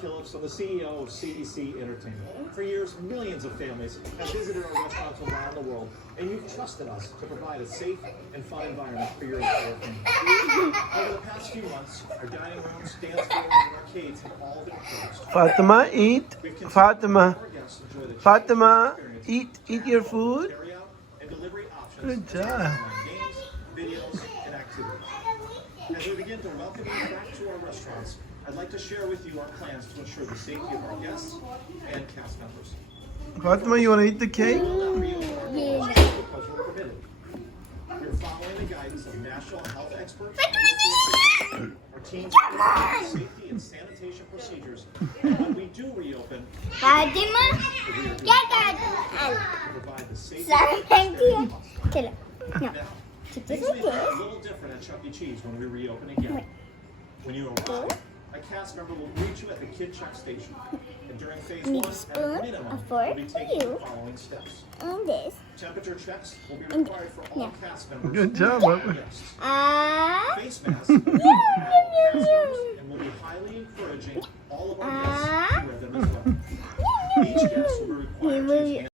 Phillips, I'm the CEO of CEC Entertainment. For years, millions of families have visited our restaurants around the world, and you've trusted us to provide a safe and fun environment for your entire family. Over the past few months, our dining rooms, dance floors, and arcades have all been closed. Fatima, eat. Fatima. Our guests enjoy the Fatima, experience eat your food. carry-out and delivery options, Good job. games, videos, and activities. As we begin to welcome you back to our restaurants, I'd like to share with you our plans to ensure the safety of our guests and cast members. Fatima, you want to eat the cake? We will not reopen our doors because we're permitted. We're following the guidance of national health experts. Our teams are safety and sanitation procedures. And when we do reopen, Fatima, provide the safety Fatima. Now, things may be a little different at Chuck E. Cheese when we reopen again. When you arrive, a cast member will greet you at the kid check station. And during phase Need one, a at spoon, a minimum, a fork we'll be for taking you. the following steps. And this. Temperature checks will be required for all cast members. Good job, and Papa. guests. Ah. Face masks will be for all cast members, and we'll be highly encouraging all of our guests to wear them as well. Each guest will be required to use